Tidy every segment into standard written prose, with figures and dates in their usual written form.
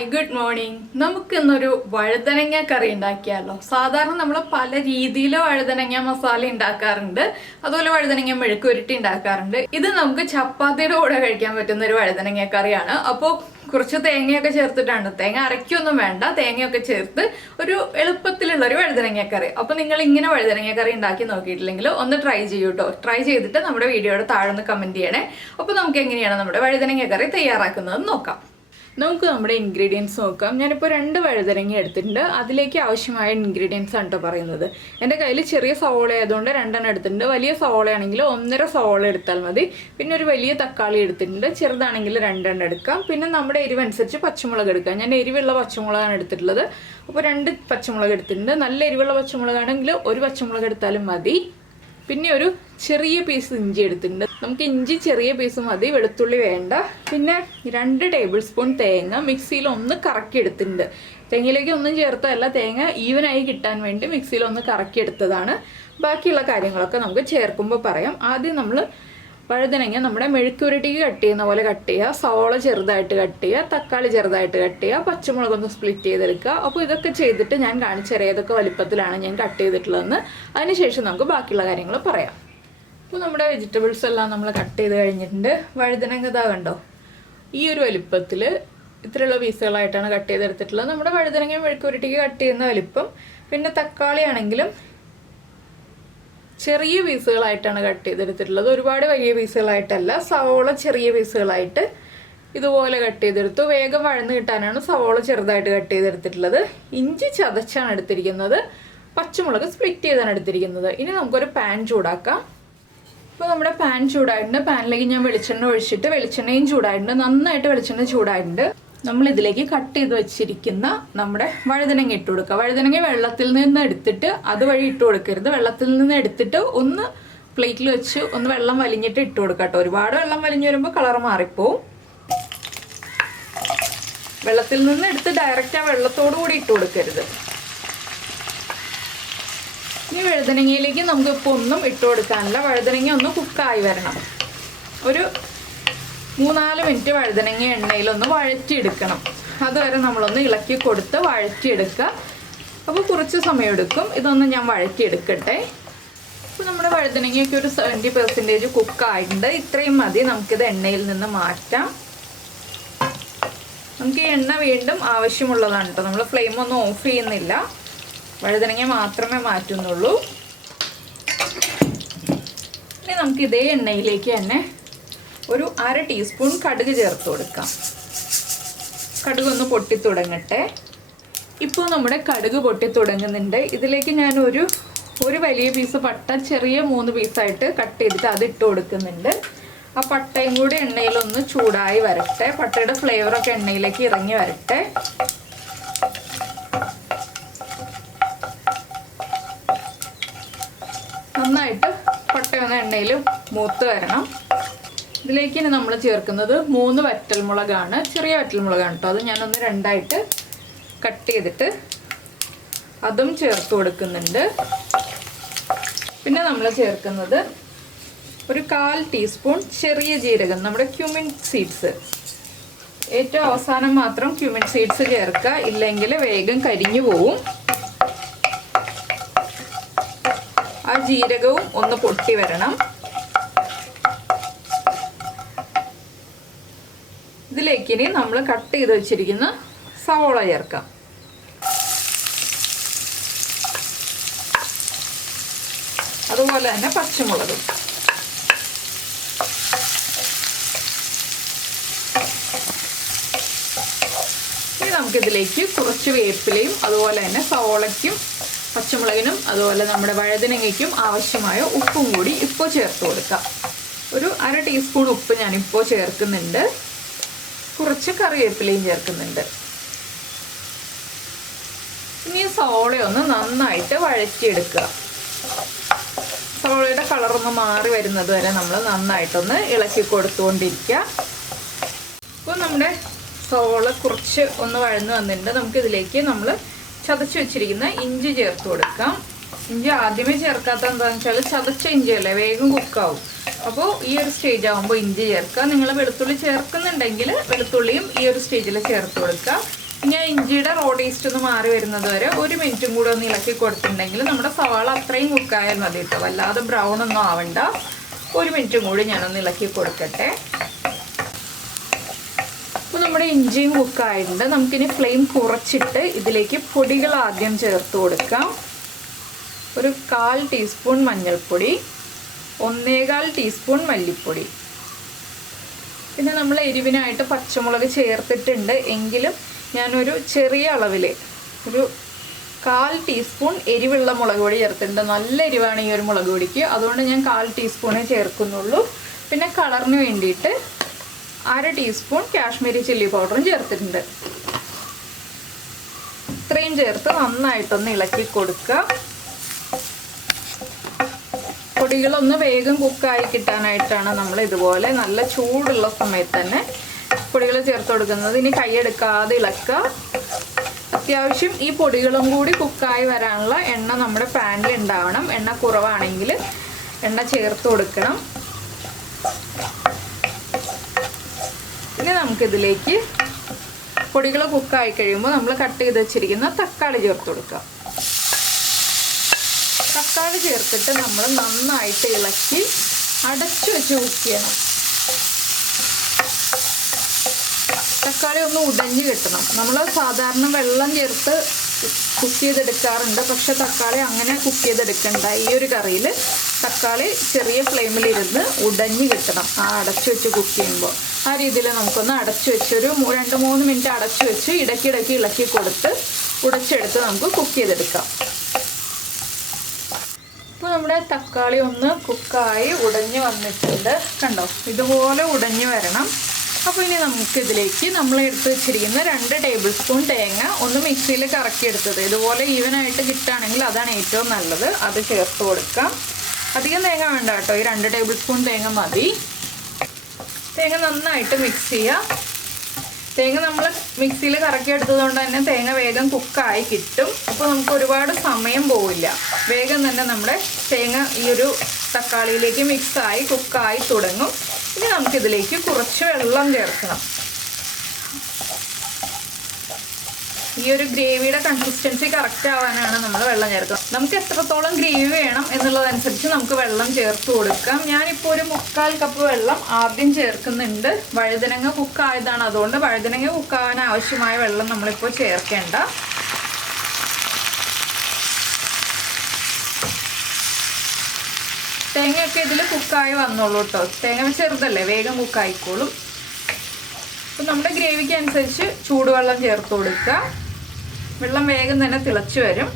Hi good morning. നമുക്കിന്നൊരു വഴുതനങ്ങ കറി ഉണ്ടാക്കിയാലോ. സാധാരണ നമ്മൾ പല രീതിയിൽ വഴുതനങ്ങ മസാല ഉണ്ടാക്കാറുണ്ട്, അതുപോലെ വഴുതനങ്ങ മെഴുക്കുരുട്ടി ഉണ്ടാക്കാറുണ്ട്. ഇത് നമുക്ക് ചപ്പാത്തിയുടെ കൂടെ കഴിക്കാൻ പറ്റുന്ന ഒരു വഴുതനങ്ങ കറിയാണ്. അപ്പോൾ കുറച്ച് തേങ്ങയൊക്കെ ചേർത്തിട്ടാണ്, തേങ്ങ അരയ്ക്കൊന്നും വേണ്ട, തേങ്ങയൊക്കെ ചേർത്ത് ഒരു എളുപ്പത്തിലുള്ള ഒരു വഴുതനങ്ങ കറി. അപ്പോൾ നിങ്ങൾ ഇങ്ങനെ വഴുതനങ്ങ കറി ഉണ്ടാക്കി നോക്കിയിട്ടില്ലെങ്കിൽ ഒന്ന് ട്രൈ ചെയ്യൂ കേട്ടോ. ട്രൈ ചെയ്തിട്ട് നമ്മുടെ വീഡിയോയുടെ താഴെ കമൻറ്റ് ചെയ്യണേ. അപ്പോൾ നമുക്ക് എങ്ങനെയാണ് നമ്മുടെ വഴുതനങ്ങ കറി തയ്യാറാക്കുന്നത് നോക്കാം. നമുക്ക് നമ്മുടെ ഇൻഗ്രീഡിയൻസ് നോക്കാം. ഞാനിപ്പോൾ 2 വഴുതനങ്ങ എടുത്തിട്ടുണ്ട്. അതിലേക്ക് ആവശ്യമായ ഇൻഗ്രീഡിയൻസ് ആണ് കേട്ടോ പറയുന്നത്. എൻ്റെ കയ്യിൽ ചെറിയ സവോള ആയതുകൊണ്ട് 2 എടുത്തിട്ടുണ്ട്. വലിയ സവോളയാണെങ്കിൽ 1.5 സവോള എടുത്താൽ മതി. പിന്നെ ഒരു വലിയ തക്കാളി എടുത്തിട്ടുണ്ട്. ചെറുതാണെങ്കിൽ 2 എടുക്കാം. പിന്നെ നമ്മുടെ എരിവനുസരിച്ച് പച്ചമുളക് എടുക്കാം. ഞാൻ എരിവുള്ള പച്ചമുളകാണ് എടുത്തിട്ടുള്ളത്. അപ്പോൾ 2 പച്ചമുളക് എടുത്തിട്ടുണ്ട്. നല്ല എരിവുള്ള പച്ചമുളകാണെങ്കിൽ 1 പച്ചമുളക് എടുത്താലും മതി. പിന്നെ ഒരു ചെറിയ പീസ് ഇഞ്ചി എടുത്തിട്ടുണ്ട്. നമുക്ക് ഇഞ്ചി ചെറിയ പീസ് മതി, വെളുത്തുള്ളി വേണ്ട. പിന്നെ 2 ടേബിൾ സ്പൂൺ തേങ്ങ മിക്സിയിൽ ഒന്ന് കറക്കി എടുത്തിട്ടുണ്ട്. തേങ്ങയിലേക്ക് ഒന്നും ചേർത്തല്ല, തേങ്ങ ഈവനായി കിട്ടാൻ വേണ്ടി മിക്സിയിൽ ഒന്ന് കറക്കി എടുത്തതാണ്. ബാക്കിയുള്ള കാര്യങ്ങളൊക്കെ നമുക്ക് ചേർക്കുമ്പോൾ പറയാം. ആദ്യം നമ്മൾ വഴുതനങ്ങ നമ്മുടെ മെഴുക്കുരുട്ടിക്ക് കട്ട് ചെയ്യുന്ന പോലെ കട്ട് ചെയ്യുക. സവോള ചെറുതായിട്ട് കട്ട് ചെയ്യുക, തക്കാളി ചെറുതായിട്ട് കട്ട് ചെയ്യുക, പച്ചമുളകൊന്ന് സ്പ്ലിറ്റ് ചെയ്തെടുക്കുക. അപ്പോൾ ഇതൊക്കെ ചെയ്തിട്ട് ഞാൻ കാണിച്ചറിയാം ഏതൊക്കെ വലിപ്പത്തിലാണ് ഞാൻ കട്ട് ചെയ്തിട്ടുള്ളതെന്ന്. അതിനുശേഷം നമുക്ക് ബാക്കിയുള്ള കാര്യങ്ങൾ പറയാം. അപ്പോൾ നമ്മുടെ വെജിറ്റബിൾസ് എല്ലാം നമ്മൾ കട്ട് ചെയ്ത് കഴിഞ്ഞിട്ടുണ്ട്. വഴുതനങ്ങ ഇതാ കണ്ടോ, ഈ ഒരു വലിപ്പത്തിൽ ഇത്രയുള്ള പീസുകളായിട്ടാണ് കട്ട് ചെയ്തെടുത്തിട്ടുള്ളത്. നമ്മുടെ വഴുതനങ്ങ മെഴുക്കുരുട്ടിക്ക് കട്ട് ചെയ്യുന്ന വലിപ്പം. പിന്നെ തക്കാളി ആണെങ്കിലും ചെറിയ പീസുകളായിട്ടാണ് കട്ട് ചെയ്തെടുത്തിട്ടുള്ളത്, ഒരുപാട് വലിയ പീസുകളായിട്ടല്ല. സവോള ചെറിയ പീസുകളായിട്ട് ഇതുപോലെ കട്ട് ചെയ്തെടുത്തു. വേഗം വഴന്ന് കിട്ടാനാണ് സവോള ചെറുതായിട്ട് കട്ട് ചെയ്തെടുത്തിട്ടുള്ളത്. ഇഞ്ചി ചതച്ചാണ് എടുത്തിരിക്കുന്നത്. പച്ചമുളക് സ്പ്ലിറ്റ് ചെയ്താണ് എടുത്തിരിക്കുന്നത്. ഇനി നമുക്കൊരു പാൻ ചൂടാക്കാം. ഇപ്പോൾ നമ്മുടെ പാൻ ചൂടായിട്ടുണ്ട്. പാനിലേക്ക് ഞാൻ വെളിച്ചെണ്ണ ഒഴിച്ചിട്ട്, വെളിച്ചെണ്ണയും ചൂടായിട്ടുണ്ട്, നന്നായിട്ട് വെളിച്ചെണ്ണ ചൂടായിട്ടുണ്ട്. നമ്മൾ ഇതിലേക്ക് കട്ട് ചെയ്ത് വെച്ചിരിക്കുന്ന നമ്മുടെ വഴുതനങ്ങ ഇട്ട് കൊടുക്കുക. വഴുതനങ്ങ വെള്ളത്തിൽ നിന്ന് എടുത്തിട്ട് അതുവഴി ഇട്ട് കൊടുക്കരുത്. വെള്ളത്തിൽ നിന്ന് എടുത്തിട്ട് ഒന്ന് പ്ലേറ്റിൽ വെച്ച് ഒന്ന് വെള്ളം വലിഞ്ഞിട്ട് ഇട്ട് കൊടുക്കുക കേട്ടോ. ഒരുപാട് വെള്ളം വലിഞ്ഞു വരുമ്പോൾ കളർ മാറിപ്പോവും. വെള്ളത്തിൽ നിന്ന് എടുത്ത് ഡയറക്റ്റ് ആ വെള്ളത്തോടു കൂടി ഇട്ട് കൊടുക്കരുത്. ഇനി വഴുതനങ്ങയിലേക്ക് നമുക്ക് ഇപ്പോൾ ഒന്നും ഇട്ട് കൊടുക്കാനില്ല. വഴുതനങ്ങ ഒന്ന് കുക്കായി വരണം. ഒരു 3-4 മിനിറ്റ് വഴുതനങ്ങ എണ്ണയിലൊന്ന് വഴറ്റിയെടുക്കണം. അതുവരെ നമ്മളൊന്ന് ഇളക്കി കൊടുത്ത് വഴറ്റിയെടുക്കുക. അപ്പോൾ കുറച്ച് സമയം എടുക്കും. ഇതൊന്ന് ഞാൻ വഴറ്റിയെടുക്കട്ടെ. അപ്പോൾ നമ്മുടെ വഴുതനങ്ങയൊക്കെ ഒരു 70% കുക്കായിട്ടുണ്ട്. ഇത്രയും മതി. നമുക്കിത് എണ്ണയിൽ നിന്ന് മാറ്റാം. നമുക്ക് ഈ എണ്ണ വീണ്ടും ആവശ്യമുള്ളതാണ് കേട്ടോ. നമ്മൾ ഫ്ലെയിം ഒന്നും ഓഫ് ചെയ്യുന്നില്ല, വഴുതനങ്ങ മാത്രമേ മാറ്റുന്നുള്ളൂ. ഇനി നമുക്ക് ഇതേ എണ്ണയിലേക്ക് തന്നെ ഒരു 1/2 ടീസ്പൂൺ കടുക് ചേർത്ത് കൊടുക്കാം. കടുക് ഒന്ന് പൊട്ടി തുടങ്ങട്ടെ. ഇപ്പോൾ നമ്മുടെ കടുക് പൊട്ടി തുടങ്ങുന്നുണ്ട്. ഇതിലേക്ക് ഞാൻ ഒരു വലിയ പീസ് പട്ട ചെറിയ 3 പീസായിട്ട് കട്ട് ചെയ്തിട്ട് അത് ഇട്ട് കൊടുക്കുന്നുണ്ട്. ആ പട്ടയും കൂടി എണ്ണയിലൊന്ന് ചൂടായി വരട്ടെ. പട്ടയുടെ ഫ്ലേവറൊക്കെ എണ്ണയിലേക്ക് ഇറങ്ങി വരട്ടെ. നന്നായിട്ട് പട്ടയൊന്ന് എണ്ണയിൽ മൂത്ത് വരണം. ഇതിലേക്ക് ഇനി നമ്മൾ ചേർക്കുന്നത് 3 വറ്റൽമുളകാണ്. ചെറിയ വറ്റൽമുളകാണ് കേട്ടോ. അത് ഞാനൊന്ന് 2ആയിട്ട് കട്ട് ചെയ്തിട്ട് അതും ചേർത്ത് കൊടുക്കുന്നുണ്ട്. പിന്നെ നമ്മൾ ചേർക്കുന്നത് ഒരു 1/4 ടീസ്പൂൺ ചെറിയ ജീരകം, നമ്മുടെ ക്യുമിൻ സീഡ്സ്. ഏറ്റവും അവസാനം മാത്രം ക്യുമിൻ സീഡ്സ് ചേർക്കുക, ഇല്ലെങ്കിൽ വേഗം കരിഞ്ഞു പോവും. ആ ജീരകവും ഒന്ന് പൊട്ടി വരണം. ഇതിലേക്ക് ഇനി നമ്മൾ കട്ട് ചെയ്ത് വെച്ചിരിക്കുന്ന സവോള ചേർക്കാം. അതുപോലെ തന്നെ പച്ചമുളകും. ഇനി നമുക്കിതിലേക്ക് കുറച്ച് വേപ്പിലയും അതുപോലെ തന്നെ സവോളയ്ക്കും പച്ചമുളകിനും അതുപോലെ നമ്മുടെ വഴുതനങ്ങയ്ക്കും ആവശ്യമായ ഉപ്പും കൂടി ഇപ്പോൾ ചേർത്ത് കൊടുക്കാം. ഒരു 1/2 ടീസ്പൂൺ ഉപ്പ് ഞാനിപ്പോൾ ചേർക്കുന്നുണ്ട്. കുറച്ച് കറിവേപ്പിലയും ചേർക്കുന്നുണ്ട്. ഇനി സവോളയൊന്ന് നന്നായിട്ട് വഴറ്റിയെടുക്കുക. സവോളയുടെ കളറൊന്ന് മാറി വരുന്നത് വരെ നമ്മൾ നന്നായിട്ടൊന്ന് ഇളക്കി കൊടുത്തുകൊണ്ടിരിക്കുക. അപ്പോൾ നമ്മുടെ സവോള കുറച്ച് ഒന്ന് വഴന്ന് വന്നിട്ടുണ്ട്. നമുക്കിതിലേക്ക് നമ്മൾ ചതച്ച് വെച്ചിരിക്കുന്ന ഇഞ്ചി ചേർത്ത് കൊടുക്കാം. ഇഞ്ചി ആദ്യമേ ചേർക്കാത്ത എന്താണെന്ന് വെച്ചാൽ ചതച്ച ഇഞ്ചിയല്ലേ, വേഗം കുക്കാവും. അപ്പോൾ ഈ ഒരു സ്റ്റേജ് ആകുമ്പോൾ ഇഞ്ചി ചേർക്കുക. നിങ്ങൾ വെളുത്തുള്ളി ചേർക്കുന്നുണ്ടെങ്കിൽ വെളുത്തുള്ളിയും ഈ ഒരു സ്റ്റേജിൽ ചേർത്ത് കൊടുക്കുക. ഇനി ആ ഇഞ്ചിയുടെ റോ ടേസ്റ്റ് ഒന്ന് മാറി വരുന്നത് വരെ 1 മിനിറ്റും കൂടെ ഒന്ന് ഇളക്കി കൊടുത്തിട്ടുണ്ടെങ്കിൽ നമ്മുടെ സവാള അത്രയും കുക്കായാൽ മതി കേട്ടോ. വല്ലാതെ ബ്രൗൺ ഒന്നും ആവണ്ട. 1 മിനിറ്റും കൂടി ഞാനൊന്ന് ഇളക്കി കൊടുക്കട്ടെ. അപ്പോൾ നമ്മുടെ ഇഞ്ചിയും കുക്കായിട്ടുണ്ട്. നമുക്കിനി ഫ്ലെയിം കുറച്ചിട്ട് ഇതിലേക്ക് പൊടികൾ ആദ്യം ചേർത്ത് കൊടുക്കാം. ഒരു 1/4 ടീസ്പൂൺ മഞ്ഞൾപ്പൊടി, 1/4 ടീസ്പൂൺ മല്ലിപ്പൊടി. പിന്നെ നമ്മൾ എരിവിനായിട്ട് പച്ചമുളക് ചേർത്തിട്ടുണ്ട് എങ്കിലും ഞാനൊരു ചെറിയ അളവിൽ ഒരു 1/4 ടീസ്പൂൺ എരിവുള്ള മുളക് പൊടി ചേർത്തിട്ടുണ്ട്. നല്ല എരിവാണ് ഈ ഒരു മുളക് പൊടിക്ക്, അതുകൊണ്ട് ഞാൻ 1/4 ടീസ്പൂണേ ചേർക്കുന്നുള്ളൂ. പിന്നെ കളറിന് വേണ്ടിയിട്ട് 1/2 ടീസ്പൂൺ കാശ്മീരി ചില്ലി പൗഡറും ചേർത്തിട്ടുണ്ട്. ഇത്രയും ചേർത്ത് നന്നായിട്ടൊന്ന് ഇളക്കി കൊടുക്കുക. പൊടികളൊന്ന് വേഗം കുക്കായി കിട്ടാനായിട്ടാണ് നമ്മൾ ഇതുപോലെ നല്ല ചൂടുള്ള സമയത്ത് തന്നെ പൊടികൾ ചേർത്ത് കൊടുക്കുന്നത്. ഇനി കൈയെടുക്കാതെ ഇളക്കുക. അത്യാവശ്യം ഈ പൊടികളും കൂടി കുക്കായി വരാനുള്ള എണ്ണ നമ്മുടെ പാനിൽ ഉണ്ടാവണം. എണ്ണ കുറവാണെങ്കിൽ എണ്ണ ചേർത്ത് കൊടുക്കണം. ഇനി നമുക്കിതിലേക്ക് പൊടികൾ കുക്കായി കഴിയുമ്പോൾ നമ്മൾ കട്ട് ചെയ്ത് വെച്ചിരിക്കുന്ന തക്കാളി ചേർത്ത് കൊടുക്കുക. തക്കാളി ചേർത്തിട്ട് നമ്മൾ നന്നായിട്ട് ഇളക്കി അടച്ചു വെച്ച് കുക്ക് ചെയ്യണം. തക്കാളി ഒന്ന് ഉടഞ്ഞ് കിട്ടണം. നമ്മൾ സാധാരണ വെള്ളം ചേർത്ത് കുക്ക് ചെയ്തെടുക്കാറുണ്ട്, പക്ഷെ തക്കാളി അങ്ങനെ കുക്ക് ചെയ്തെടുക്കണ്ട. ഈ ഒരു കറിയിൽ തക്കാളി ചെറിയ ഫ്ലെയിമിലിരുന്ന് ഉടഞ്ഞ് കിട്ടണം. ആ അടച്ചു വെച്ച് കുക്ക് ചെയ്യുമ്പോൾ ആ രീതിയിൽ നമുക്കൊന്ന് അടച്ചു വെച്ച് ഒരു 2-3 മിനിറ്റ് അടച്ചു വെച്ച് ഇടയ്ക്കിടയ്ക്ക് ഇളക്കി കൊടുത്ത് ഉടച്ചെടുത്ത് നമുക്ക് കുക്ക് ചെയ്തെടുക്കാം. ഇപ്പോൾ നമ്മുടെ തക്കാളി ഒന്ന് കുക്കായി ഉടഞ്ഞ് വന്നിട്ടുണ്ട്. കണ്ടോ, ഇതുപോലെ ഉടഞ്ഞ് വരണം. അപ്പോൾ ഇനി നമുക്കിതിലേക്ക് നമ്മൾ എടുത്ത് വെച്ചിരിക്കുന്ന 2 ടേബിൾ സ്പൂൺ തേങ്ങ ഒന്ന് മിക്സിയിൽ കറക്കിയെടുത്തത്, ഇതുപോലെ ഈവനായിട്ട് കിട്ടുകയാണെങ്കിൽ അതാണ് ഏറ്റവും നല്ലത്. അത് ചേർത്ത് കൊടുക്കാം. അധികം തേങ്ങ വേണ്ട കേട്ടോ, ഈ 2 ടേബിൾ സ്പൂൺ തേങ്ങ മതി. തേങ്ങ നന്നായിട്ട് മിക്സ് ചെയ്യുക. തേങ്ങ നമ്മൾ മിക്സിയിൽ കറക്കിയെടുത്തത് കൊണ്ട് തന്നെ തേങ്ങ വേഗം കുക്കായി കിട്ടും. അപ്പോൾ നമുക്ക് ഒരുപാട് സമയം പോവില്ല. വേഗം തന്നെ നമ്മുടെ തേങ്ങ ഈ ഒരു തക്കാളിയിലേക്ക് മിക്സായി കുക്കായി തുടങ്ങും. ഇനി നമുക്കിതിലേക്ക് കുറച്ച് വെള്ളം ചേർക്കണം. ഈ ഒരു ഗ്രേവിയുടെ കൺസിസ്റ്റൻസി കറക്റ്റ് ആവാനാണ് നമ്മൾ വെള്ളം ചേർക്കുന്നത്. നമുക്ക് എത്രത്തോളം ഗ്രേവി വേണം എന്നുള്ളതനുസരിച്ച് നമുക്ക് വെള്ളം ചേർത്ത് കൊടുക്കാം. ഞാനിപ്പോൾ ഒരു 3/4 കപ്പ് വെള്ളം ആദ്യം ചേർക്കുന്നുണ്ട്. വഴുതനങ്ങ കുക്കായതാണ്, അതുകൊണ്ട് വഴുതനങ്ങ കുക്കാവാൻ ആവശ്യമായ വെള്ളം നമ്മളിപ്പോൾ ചേർക്കേണ്ട. തേങ്ങയൊക്കെ ഇതിൽ കുക്കായി വന്നോളൂ കേട്ടോ. തേങ്ങ ചെറുതല്ലേ, വേഗം കുക്കായിക്കോളും. അപ്പോൾ നമ്മുടെ ഗ്രേവിക്ക് അനുസരിച്ച് ചൂടുവെള്ളം ചേർത്ത് കൊടുക്കുക. വെള്ളം വേഗം തന്നെ തിളച്ച് വരും.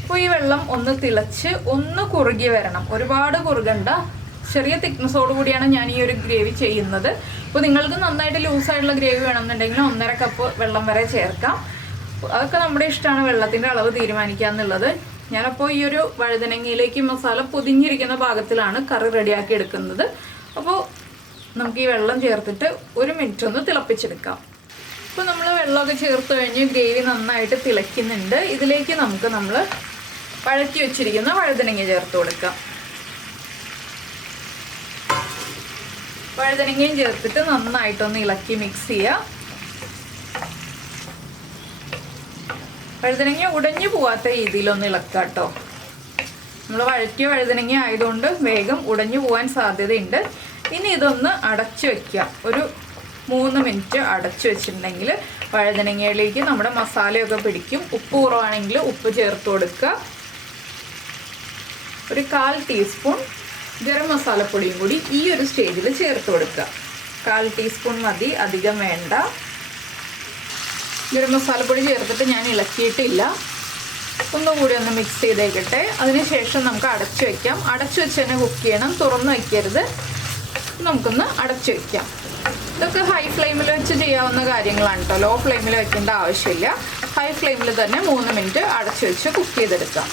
അപ്പോൾ ഈ വെള്ളം ഒന്ന് തിളച്ച് ഒന്ന് കുറുകി വരണം. ഒരുപാട് കുറുകണ്ട, ചെറിയ തിക്നെസ്സോട് കൂടിയാണ് ഞാൻ ഈ ഒരു ഗ്രേവി ചെയ്യുന്നത്. അപ്പോൾ നിങ്ങൾക്ക് നന്നായിട്ട് ലൂസായിട്ടുള്ള ഗ്രേവി വേണമെന്നുണ്ടെങ്കിൽ 1.5 കപ്പ് വെള്ളം വരെ ചേർക്കാം. അതൊക്കെ നമ്മുടെ ഇഷ്ടമാണ്, വെള്ളത്തിൻ്റെ അളവ് തീരുമാനിക്കുക എന്നുള്ളത്. ഞാനപ്പോൾ ഈ ഒരു വഴുതനങ്ങയിലേക്ക് മസാല പൊതിഞ്ഞിരിക്കുന്ന ഭാഗത്തിലാണ് കറി റെഡിയാക്കി എടുക്കുന്നത്. അപ്പോൾ നമുക്ക് ഈ വെള്ളം ചേർത്തിട്ട് 1 മിനിറ്റ് ഒന്ന് തിളപ്പിച്ചെടുക്കാം. ഇപ്പോൾ നമ്മൾ വെള്ളമൊക്കെ ചേർത്ത് കഴിഞ്ഞ് ഗ്രേവി നന്നായിട്ട് തിളയ്ക്കുന്നുണ്ട്. ഇതിലേക്ക് നമുക്ക് നമ്മൾ വഴറ്റി വെച്ചിരിക്കുന്ന വഴുതനങ്ങ ചേർത്ത് കൊടുക്കാം. വഴുതനങ്ങയും ചേർത്തിട്ട് നന്നായിട്ടൊന്ന് ഇളക്കി മിക്സ് ചെയ്യുക. വഴുതനങ്ങ ഉടഞ്ഞു പോവാത്ത രീതിയിലൊന്ന് ഇളക്കുക കേട്ടോ. നമ്മൾ വഴറ്റിയ വഴുതനങ്ങ ആയതുകൊണ്ട് വേഗം ഉടഞ്ഞു പോകാൻ സാധ്യതയുണ്ട്. ഇനി ഇതൊന്ന് അടച്ചു വയ്ക്കുക. ഒരു 3 മിനിറ്റ് അടച്ചു വെച്ചിട്ടുണ്ടെങ്കിൽ വഴുതനങ്ങയിലേക്ക് നമ്മുടെ മസാലയൊക്കെ പിടിക്കും. ഉപ്പ് കുറവാണെങ്കിൽ ഉപ്പ് ചേർത്ത് കൊടുക്കുക. ഒരു 1/4 ടീസ്പൂൺ ഗരം മസാലപ്പൊടിയും കൂടി ഈ ഒരു സ്റ്റേജിൽ ചേർത്ത് കൊടുക്കുക. 1/4 ടീസ്പൂൺ മതി, അധികം വേണ്ട. ഗരം മസാലപ്പൊടി ചേർത്തിട്ട് ഞാൻ ഇളക്കിയിട്ടില്ല. ഒന്നുകൂടി ഒന്ന് മിക്സ് ചെയ്തേക്കട്ടെ. അതിനുശേഷം നമുക്ക് അടച്ചു വയ്ക്കാം. അടച്ചു വെച്ച് തന്നെ കുക്ക് ചെയ്യണം, തുറന്ന് വയ്ക്കരുത്. നമുക്കൊന്ന് അടച്ചു വയ്ക്കാം. ഇതൊക്കെ ഹൈ ഫ്ലെയിമിൽ വെച്ച് ചെയ്യാവുന്ന കാര്യങ്ങളാണ് കേട്ടോ. ലോ ഫ്ലെയിമിൽ വെക്കേണ്ട ആവശ്യമില്ല. ഹൈ ഫ്ലെയിമിൽ തന്നെ 3 മിനിറ്റ് അടച്ചു വെച്ച് കുക്ക് ചെയ്തെടുക്കാം.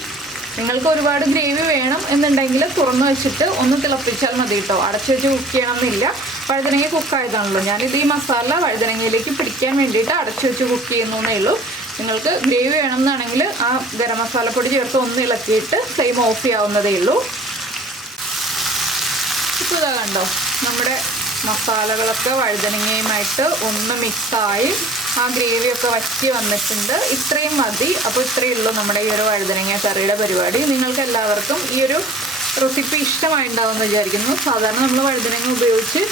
നിങ്ങൾക്ക് ഒരുപാട് ഗ്രേവി വേണം എന്നുണ്ടെങ്കിൽ തുറന്ന് വെച്ചിട്ട് ഒന്ന് തിളപ്പിച്ചാൽ മതി കേട്ടോ. അടച്ചു വെച്ച് കുക്ക് ചെയ്യണം എന്നില്ല. വഴുതനങ്ങ കുക്കായതാണല്ലോ. ഞാനിത് ഈ മസാല വഴുതനങ്ങയിലേക്ക് പിടിക്കാൻ വേണ്ടിയിട്ട് അടച്ചു വെച്ച് കുക്ക് ചെയ്യുന്നേ ഉള്ളൂ. നിങ്ങൾക്ക് ഗ്രേവി വേണമെന്നാണെങ്കിൽ ആ ഗരം മസാലപ്പൊടി ചേർത്ത് ഒന്ന് ഇളക്കിയിട്ട് ഫ്ലെയിം ഓഫ് ചെയ്യാവുന്നതേ ഉള്ളൂ. ഇപ്പോൾ ഇതാ കണ്ടോ, നമ്മുടെ മസാലകളൊക്കെ വഴുതനങ്ങയുമായിട്ട് ഒന്ന് മിക്സായി ആ ഗ്രേവിയൊക്കെ വറ്റി വന്നിട്ടുണ്ട്. ഇത്രയും മതി. അപ്പോൾ ഇത്രയേ ഉള്ളൂ നമ്മുടെ ഈ ഒരു വഴുതനങ്ങ കറിയുടെ പരിപാടി. നിങ്ങൾക്ക് എല്ലാവർക്കും ഈ ഒരു റെസിപ്പി ഇഷ്ടമായിട്ടുണ്ടാവുമെന്ന് വിചാരിക്കുന്നു. സാധാരണ നമ്മൾ വഴുതനങ്ങ ഉപയോഗിച്ച്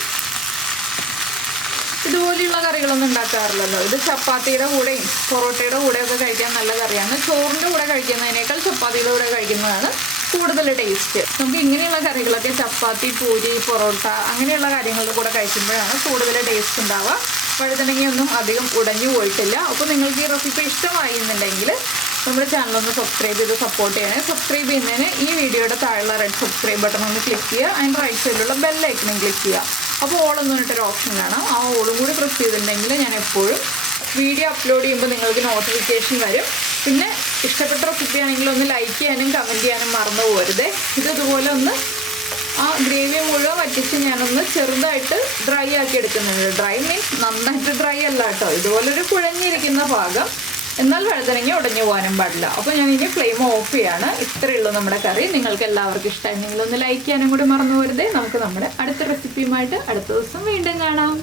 ഇതുപോലെയുള്ള കറികളൊന്നും ഉണ്ടാക്കാറില്ലല്ലോ. ഇത് ചപ്പാത്തിയുടെ കൂടെയും പൊറോട്ടയുടെ കൂടെയൊക്കെ കഴിക്കാൻ നല്ല കറിയാണ്. ചോറിൻ്റെ കൂടെ കഴിക്കുന്നതിനേക്കാൾ ചപ്പാത്തിയുടെ കൂടെ കഴിക്കുന്നതാണ് കൂടുതൽ ടേസ്റ്റ്. നമുക്ക് ഇങ്ങനെയുള്ള കറികളൊക്കെ ചപ്പാത്തി, പൂരി, പൊറോട്ട അങ്ങനെയുള്ള കാര്യങ്ങളുടെ കൂടെ കഴിക്കുമ്പോഴാണ് കൂടുതൽ ടേസ്റ്റ് ഉണ്ടാവുക. വഴുതനങ്ങയൊന്നും അധികം ഉടഞ്ഞു പോയിട്ടില്ല. അപ്പോൾ നിങ്ങൾക്ക് ഈ റെസിപ്പി ഇഷ്ടമായി എന്നുണ്ടെങ്കിൽ നമ്മുടെ ചാനലൊന്ന് സബ്സ്ക്രൈബ് ചെയ്ത് സപ്പോർട്ട് ചെയ്യണേ. സബ്സ്ക്രൈബ് ചെയ്യുന്നതിന് ഈ വീഡിയോയുടെ താഴെയുള്ള റെഡ് സബ്സ്ക്രൈബ് ബട്ടൺ ഒന്ന് ക്ലിക്ക് ചെയ്യുക. അതിൻ്റെ റൈറ്റ് സൈഡിലുള്ള ബെല്ലൈക്കണും ക്ലിക്ക് ചെയ്യുക. അപ്പോൾ ഓളെന്ന് പറഞ്ഞിട്ടൊരു ഓപ്ഷൻ കാണാം. ആ ഓളും കൂടി പ്രസ് ചെയ്തിട്ടുണ്ടെങ്കിൽ ഞാൻ എപ്പോഴും വീഡിയോ അപ്ലോഡ് ചെയ്യുമ്പോൾ നിങ്ങൾക്ക് നോട്ടിഫിക്കേഷൻ വരും. പിന്നെ ഇഷ്ടപ്പെട്ട റെസിപ്പി ആണെങ്കിൽ ഒന്ന് ലൈക്ക് ചെയ്യാനും കമൻറ്റ് ചെയ്യാനും മറന്നു പോകരുത്. ഇതുപോലെ ഒന്ന് ആ ഗ്രേവി മുഴുവൻ വറ്റിച്ച് ഞാനൊന്ന് ചെറുതായിട്ട് ഡ്രൈ ആക്കി എടുക്കുന്നുണ്ട്. ഡ്രൈ മീൻസ് നന്നായിട്ട് ഡ്രൈ അല്ല കേട്ടോ, ഇതുപോലൊരു കുഴഞ്ഞിരിക്കുന്ന ഭാഗം. എന്നാൽ വഴുതനങ്ങ ഉടഞ്ഞു പോകാനും പാടില്ല. അപ്പോൾ ഞാൻ ഇനി ഫ്ലെയിം ഓഫ് ചെയ്യാണ്. ഇത്രയേ ഉള്ളൂ നമ്മുടെ കറി. നിങ്ങൾക്ക് എല്ലാവർക്കും ഇഷ്ടമായിരുന്നെങ്കിൽ ഒന്ന് ലൈക്ക് ചെയ്യാനും കൂടി മറന്നു പോകരുത്. നമുക്ക് നമ്മുടെ അടുത്ത റെസിപ്പിയുമായിട്ട് അടുത്ത ദിവസം വീണ്ടും കാണാം.